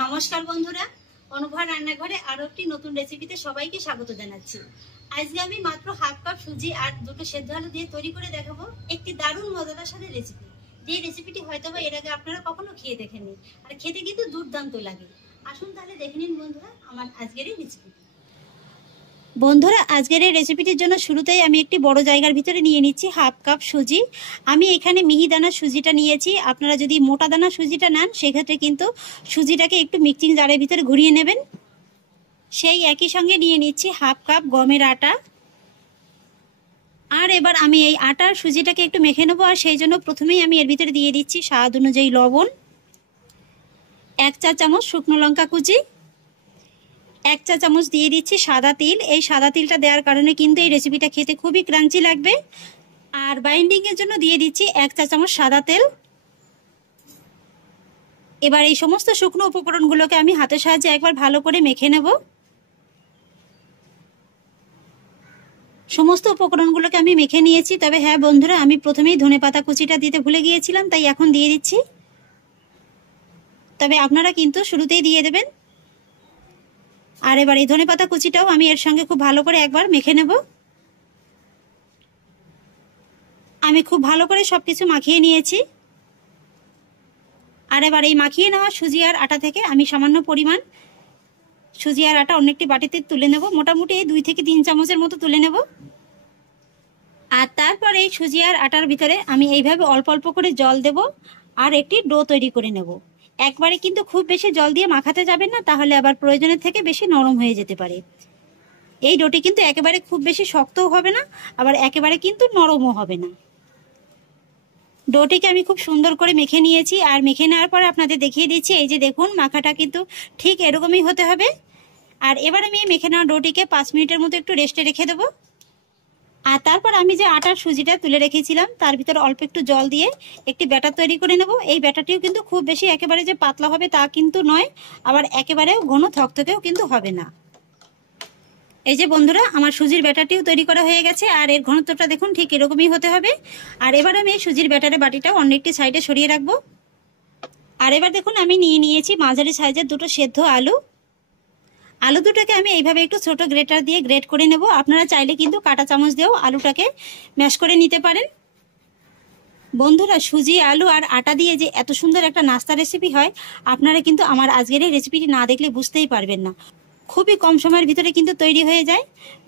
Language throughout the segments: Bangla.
নমস্কার বন্ধুরা, অনুভা রান্নাঘরে আরো একটি নতুন রেসিপিতে সবাইকে স্বাগত জানাচ্ছি। আজকে আমি মাত্র হাফ কাপ সুজি আর দুটো সেদ্ধ আলু দিয়ে তৈরি করে দেখাবো একটি দারুণ মজাদার সাথে রেসিপি। যে রেসিপিটি হয়তোবা এর আগে আপনারা কখনো খেয়ে দেখেননি, আর খেতে কিন্তু দুর্দান্ত লাগে। আসুন তাহলে দেখে নিন বন্ধুরা আমার আজকের এই রেসিপি। বন্ধুরা, আজকের এই রেসিপিটির জন্য শুরুতেই আমি একটি বড় জায়গার ভিতরে নিয়ে নিচ্ছি হাফ কাপ সুজি। আমি এখানে মিহিদানা সুজিটা নিয়েছি। আপনারা যদি মোটা দানা সুজিটা নেন সেক্ষেত্রে কিন্তু সুজিটাকে একটু মিক্সিং জারের ভিতরে ঘুরিয়ে নেবেন। সেই একই সঙ্গে নিয়ে নিচ্ছি হাফ কাপ গমের আটা। আর এবার আমি এই আটার সুজিটাকে একটু মেখে নেবো, আর সেই জন্য প্রথমেই আমি এর ভিতরে দিয়ে দিচ্ছি স্বাদ অনুযায়ী লবণ, 1 চা চামচ শুকনো লঙ্কা কুচি, 1 চা চামচ দিয়ে দিচ্ছি সাদা তিল। এই সাদা তিলটা দেওয়ার কারণে কিন্তু এই রেসিপিটা খেতে খুবই ক্রাঞ্চি লাগবে। আর বাইন্ডিংয়ের জন্য দিয়ে দিচ্ছি 1 চা চামচ সাদা তেল। এবার এই সমস্ত শুকনো উপকরণগুলোকে আমি হাতের সাহায্যে একবার ভালো করে মেখে নেব। সমস্ত উপকরণগুলোকে আমি মেখে নিয়েছি। তবে হ্যাঁ বন্ধুরা, আমি প্রথমেই ধনেপাতা কুচিটা দিতে ভুলে গিয়েছিলাম, তাই এখন দিয়ে দিচ্ছি। তবে আপনারা কিন্তু শুরুতেই দিয়ে দেবেন। আর এবার এই ধনেপাতা কুচিটাও আমি এর সঙ্গে খুব ভালো করে একবার মেখে নেব। আমি খুব ভালো করে সবকিছু মাখিয়ে নিয়েছি। আর এবার এই মাখিয়ে নেওয়া সুজি আর আটা থেকে আমি সামান্য পরিমাণ সুজি আর আটা অন্য একটি বাটিতে তুলে নেব। মোটামুটি 2 থেকে 3 চামচের মতো তুলে নেব। আর তারপর এই সুজি আর আটার ভিতরে আমি এইভাবে অল্প অল্প করে জল দেব আর একটি ডো তৈরি করে নেব। একবারে কিন্তু খুব বেশি জল দিয়ে মাখাতে যাবেন না, তাহলে আবার প্রয়োজনের থেকে বেশি নরম হয়ে যেতে পারে। এই ডোটি কিন্তু একেবারে খুব বেশি শক্তও হবে না, আবার একেবারে কিন্তু নরমও হবে না। ডোটিকে আমি খুব সুন্দর করে মেখে নিয়েছি। আর মেখে নেওয়ার পর আপনাদের দেখিয়ে দিচ্ছি, এই যে দেখুন মাখাটা কিন্তু ঠিক এরকমই হতে হবে। আর এবার আমি এই মেখে নেওয়া ডোটিকে 5 মিনিটের মতো একটু রেস্টে রেখে দেবো। আর তারপর আমি যে আটার সুজিটা তুলে রেখেছিলাম তার ভিতরে অল্প একটু জল দিয়ে একটি ব্যাটার তৈরি করে নেব। এই ব্যাটারটিও কিন্তু খুব বেশি একেবারে যে পাতলা হবে তা কিন্তু নয়, আবার একেবারে ঘন থকথকেও কিন্তু হবে না। এই যে বন্ধুরা, আমার সুজির ব্যাটারটিও তৈরি করা হয়ে গেছে। আর এর ঘনত্বটা দেখুন ঠিক এরকমই হতে হবে। আর এবার আমি এই সুজির ব্যাটারের বাটিটাও অন্য একটি সাইডে সরিয়ে রাখবো। আর এবার দেখুন আমি নিয়ে নিয়েছি মাঝারি সাইজের দুটো সেদ্ধ আলু। আলু দুটোকে আমি এইভাবে একটু ছোট গ্রেটার দিয়ে গ্রেট করে নেব। আপনারা চাইলে কিন্তু কাঁটা চামচ দিয়েও আলুটাকে ম্যাশ করে নিতে পারেন। বন্ধুরা, সুজি আলু আর আটা দিয়ে যে এত সুন্দর একটা নাস্তা রেসিপি হয়, আপনারা কিন্তু আমার আজকের এই রেসিপিটি না দেখলে বুঝতেই পারবেন না। খুবই কম সময়ের ভিতরে কিন্তু তৈরি হয়ে যায়।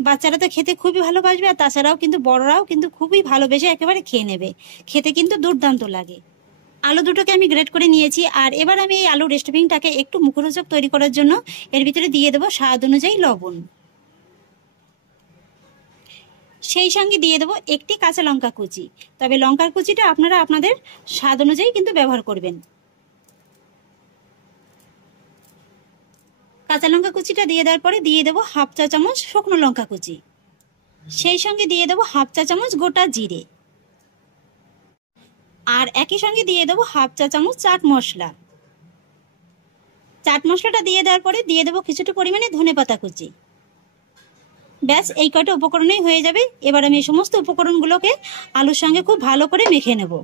বাচ্চারা তো খেতে খুবই ভালোবাসবে, আর তাছাড়াও কিন্তু বড়রাও কিন্তু খুবই ভালোবেসে একেবারে খেয়ে নেবে। খেতে কিন্তু দুর্দান্ত লাগে। আলু দুটোকে আমি গ্রেট করে নিয়েছি। আর এবার আমি এই আলুর স্টাফিংটাকে একটু মুখরোচক তৈরি করার জন্য এর ভিতরে দিয়ে দেবো স্বাদ অনুযায়ী লবণ। সেই সঙ্গে দিয়ে দেবো একটি কাঁচা লঙ্কা কুচি। তবে লঙ্কার কুচিটা আপনারা আপনাদের স্বাদ অনুযায়ী কিন্তু ব্যবহার করবেন। কাঁচা লঙ্কা কুচিটা দিয়ে দেওয়ার পরে দিয়ে দেবো হাফ চা চামচ শুকনো লঙ্কা কুচি। সেই সঙ্গে দিয়ে দেবো হাফ চা চামচ গোটা জিরে। আর একই সঙ্গে দিয়ে দেবো হাফ চা চামচ চাট মশলা। চাট মশলাটা দিয়ে দেওয়ার পরে দিয়ে দেবো কিছুটা পরিমাণে ধনেপাতা কুচি। ব্যাস, এই কয়টা উপকরণেই হয়ে যাবে। এবার আমি এই সমস্ত উপকরণগুলোকে আলুর সঙ্গে খুব ভালো করে মেখে নেব।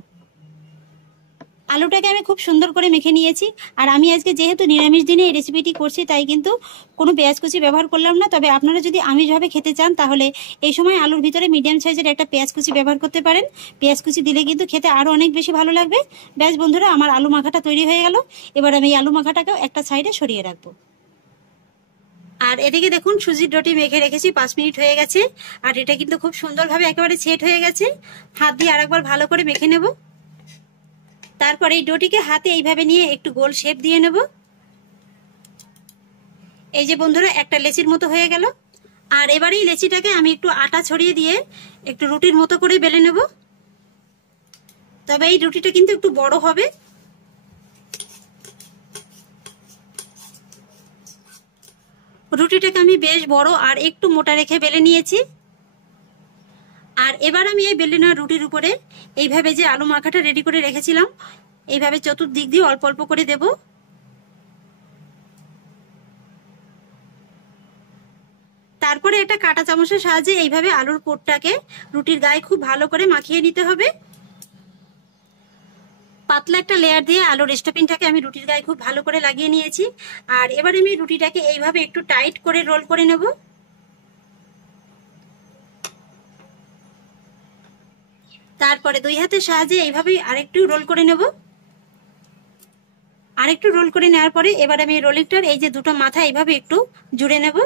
আলুটাকে আমি খুব সুন্দর করে মেখে নিয়েছি। আর আমি আজকে যেহেতু নিরামিষ দিনে এই রেসিপিটি করছি, তাই কিন্তু কোনো পেঁয়াজ কুচি ব্যবহার করলাম না। তবে আপনারা যদি আমিষভাবে খেতে চান তাহলে এই সময় আলুর ভিতরে মিডিয়াম সাইজের একটা পেঁয়াজ কুচি ব্যবহার করতে পারেন। পেঁয়াজ কুচি দিলে কিন্তু খেতে আরও অনেক বেশি ভালো লাগবে। ব্যাস বন্ধুরা, আমার আলু মাখাটা তৈরি হয়ে গেল। এবার আমি এই আলু মাখাটাকেও একটা সাইডে সরিয়ে রাখবো। আর এদিকে দেখুন সুজির ডোটি মেখে রেখেছি, 5 মিনিট হয়ে গেছে। আর এটা কিন্তু খুব সুন্দরভাবে একেবারে সেট হয়ে গেছে। হাত দিয়ে আরেকবার ভালো করে মেখে নেব। তারপর এই ডোটিকে হাতে এইভাবে নিয়ে একটু গোল শেপ দিয়ে নেব। এই যে বন্ধুরা, একটা লেচির মতো হয়ে গেল। আর এবারে এই লেচিটাকে আমি একটু আটা ছড়িয়ে দিয়ে একটু রুটির মতো করে বেলে নেব। তবে এই রুটিটা কিন্তু একটু বড় হবে। রুটিটাকে আমি বেশ বড় আর একটু মোটা রেখে বেলে নিয়েছি। আর এবার আমি এই বেলে নেওয়া রুটির উপরে এইভাবে যে আলু মাখাটা রেডি করে রেখেছিলাম, এইভাবে চতুর্দিক দিয়ে অল্প অল্প করে দেব। তারপরে একটা কাঁটা চামচের সাহায্যে এইভাবে আলুর পুরটাকে রুটির গায়ে খুব ভালো করে মাখিয়ে নিতে হবে। পাতলা একটা লেয়ার দিয়ে আলুর স্টাফিংটাকে আমি রুটির গায়ে খুব ভালো করে লাগিয়ে নিয়েছি। আর এবার আমি রুটিটাকে এইভাবে একটু টাইট করে রোল করে নেব। তারপরে দুই হাতের সাহায্যে এইভাবেই আরেকটু রোল করে নেব। আরেকটু রোল করে নেওয়ার পরে এবার আমি রোলিংটার এই যে দুটো মাথা এইভাবে একটু জুড়ে নেব।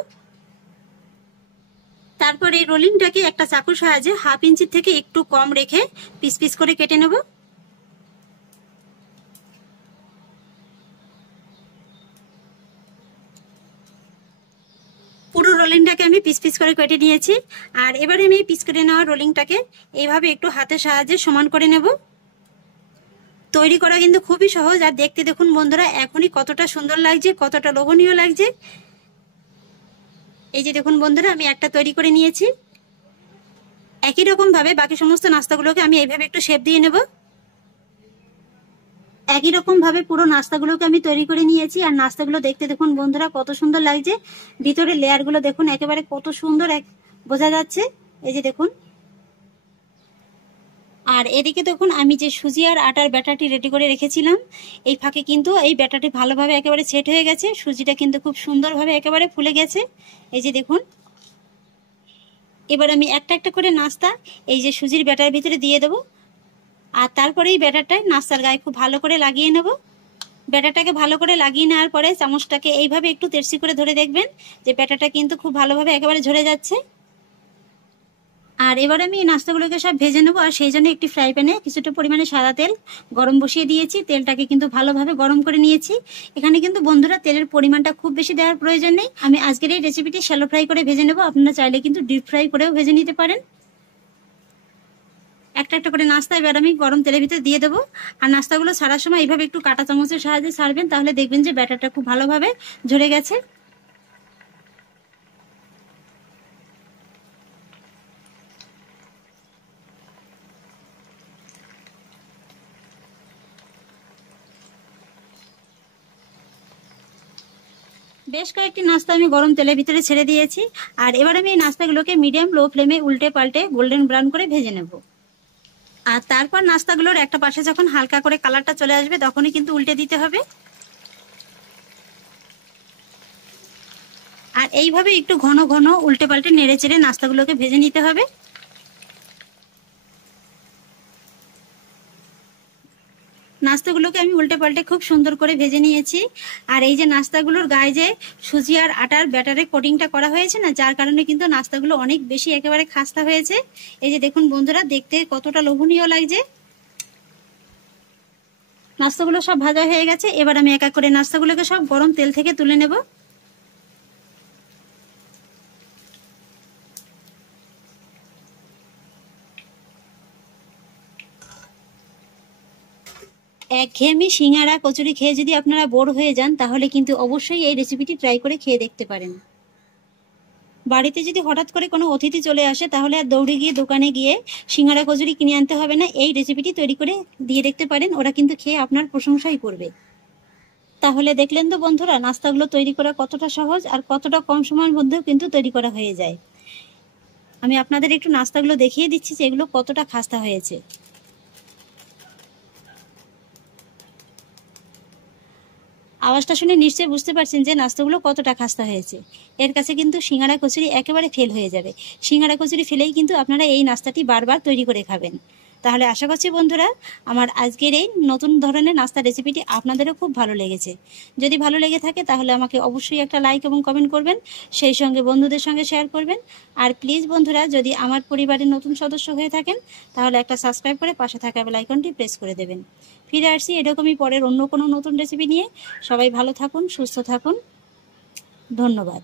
তারপর এই রোলিংটাকে একটা চাকুর সাহায্যে 1/2 ইঞ্চি থেকে একটু কম রেখে পিস পিস করে কেটে নেব। পুরো রোলিংটাকে আমি পিস পিস করে কেটে নিয়েছি। আর এবারে আমি পিস করে নেওয়া রোলিংটাকে এইভাবে একটু হাতের সাহায্যে সমান করে নেব। তৈরি করা কিন্তু খুবই সহজ। আর দেখতে দেখুন বন্ধুরা এখনই কতটা সুন্দর লাগছে, কতটা লোভনীয় লাগছে। এই যে দেখুন বন্ধুরা আমি একটা তৈরি করে নিয়েছি। একই রকম ভাবে বাকি সমস্ত নাস্তাগুলোকে আমি এইভাবে একটু শেপ দিয়ে নেব। একই রকম ভাবে পুরো নাস্তাগুলোকে আমি তৈরি করে নিয়েছি। আর নাস্তাগুলো দেখতে দেখুন বন্ধুরা কত সুন্দর লাগছে। ভিতরে লেয়ারগুলো দেখুন একেবারে কত সুন্দর বোঝা যাচ্ছে। এই যে দেখুন। আর এদিকে দেখুন আমি যে সুজি আর আটার ব্যাটারটি রেডি করে রেখেছিলাম, এই ফাঁকে কিন্তু এই ব্যাটারটি ভালোভাবে একেবারে সেট হয়ে গেছে। সুজিটা কিন্তু খুব সুন্দরভাবে একেবারে ফুলে গেছে। এই যে দেখুন। এবার আমি একটা একটা করে নাস্তা এই যে সুজির ব্যাটার ভিতরে দিয়ে দেবো। আর তারপরে এই ব্যাটারটা নাস্তার গায়ে খুব ভালো করে লাগিয়ে নেব। ব্যাটারটাকে ভালো করে লাগিয়ে নেওয়ার পরে চামচটাকে এইভাবে একটু তেরছি করে ধরে দেখবেন যে ব্যাটারটা কিন্তু খুব ভালোভাবে একেবারে ঝরে যাচ্ছে। আর এবার আমি এই নাস্তাগুলোকে সব ভেজে নেবো। আর সেই জন্য একটি ফ্রাই প্যানে কিছুটা পরিমাণে সাদা তেল গরম বসিয়ে দিয়েছি। তেলটাকে কিন্তু ভালোভাবে গরম করে নিয়েছি। এখানে কিন্তু বন্ধুরা তেলের পরিমাণটা খুব বেশি দেওয়ার প্রয়োজন নেই। আমি আজকের এই রেসিপিটি শ্যালো ফ্রাই করে ভেজে নেবো। আপনারা চাইলে কিন্তু ডিপ ফ্রাই করেও ভেজে নিতে পারেন। একটা একটা করে নাস্তা এবার আমি গরম তেলের ভিতরে দিয়ে দেবো। আর নাস্তাগুলো ছাড়ার সময় এইভাবে একটু কাঁটা চামচের সাহায্যে ছাড়বেন, তাহলে দেখবেন যে ব্যাটারটা খুব ভালোভাবে ঝরে গেছে। বেশ কয়েকটি নাস্তা আমি গরম তেলের ভিতরে ছেড়ে দিয়েছি। আর এবার আমি এই নাস্তাগুলোকে মিডিয়াম লো ফ্লেমে উল্টে পাল্টে গোল্ডেন ব্রাউন করে ভেজে নেব। আর তারপর নাস্তাগুলোর একটা পাশে যখন হালকা করে কালারটা চলে আসবে তখনই কিন্তু উল্টে দিতে হবে। আর এইভাবে একটু ঘন ঘন উল্টে পাল্টে নেড়ে চেড়ে নাস্তাগুলোকে ভেজে নিতে হবে। নাস্তাগুলোকে আমি উল্টে পাল্টে খুব সুন্দর করে ভেজে নিয়েছি। আর এই যে নাস্তাগুলোর গায়ে যে সুজি আর আটার ব্যাটারের কোটিংটা করা হয়েছে না, যার কারণে কিন্তু নাস্তাগুলো অনেক বেশি একেবারে খাস্তা হয়েছে। এই যে দেখুন বন্ধুরা দেখতে কতটা লোভনীয় লাগছে। নাস্তাগুলো সব ভাজা হয়ে গেছে। এবার আমি এক এক করে নাস্তাগুলোকে সব গরম তেল থেকে তুলে নেব। একঘেয়েমি সিঙ্গারা কচুরি খেয়ে যদি আপনারা বোর হয়ে যান, তাহলে কিন্তু অবশ্যই এই রেসিপিটি ট্রাই করে খেয়ে দেখতে পারেন। বাড়িতে যদি হঠাৎ করে কোনো অতিথি চলে আসে, তাহলে আর দৌড়ে গিয়ে দোকানে গিয়ে সিঙ্গারা কচুরি কিনে আনতে হবে না। এই রেসিপিটি তৈরি করে দিয়ে দেখতে পারেন, ওরা কিন্তু খেয়ে আপনার প্রশংসাই করবে। তাহলে দেখলেন তো বন্ধুরা নাস্তাগুলো তৈরি করা কতটা সহজ আর কতটা কম সময়ের মধ্যেও কিন্তু তৈরি করা হয়ে যায়। আমি আপনাদের একটু নাস্তাগুলো দেখিয়ে দিচ্ছি যে এগুলো কতটা খাস্তা হয়েছে। আওয়াজটা শুনে নিশ্চয়ই বুঝতে পারছেন যে নাস্তাগুলো কতটা খাস্তা হয়েছে। এর কাছে কিন্তু সিঙ্গারা কচুরি একেবারে ফেল হয়ে যাবে। সিঙ্গারা কচুরি ফেলেই কিন্তু আপনারা এই নাস্তাটি বারবার তৈরি করে খাবেন। তাহলে আশা করছি বন্ধুরা আমার আজকের এই নতুন ধরনের নাস্তা রেসিপিটি আপনাদেরও খুব ভালো লেগেছে। যদি ভালো লেগে থাকে তাহলে আমাকে অবশ্যই একটা লাইক এবং কমেন্ট করবেন, সেই সঙ্গে বন্ধুদের সঙ্গে শেয়ার করবেন। আর প্লিজ বন্ধুরা যদি আমার পরিবারের নতুন সদস্য হয়ে থাকেন তাহলে একটা সাবস্ক্রাইব করে পাশে থাকা বেল আইকনটি প্রেস করে দেবেন। ফিরে আসছি এরকমই পরের অন্য কোনো নতুন রেসিপি নিয়ে। সবাই ভালো থাকুন, সুস্থ থাকুন। ধন্যবাদ।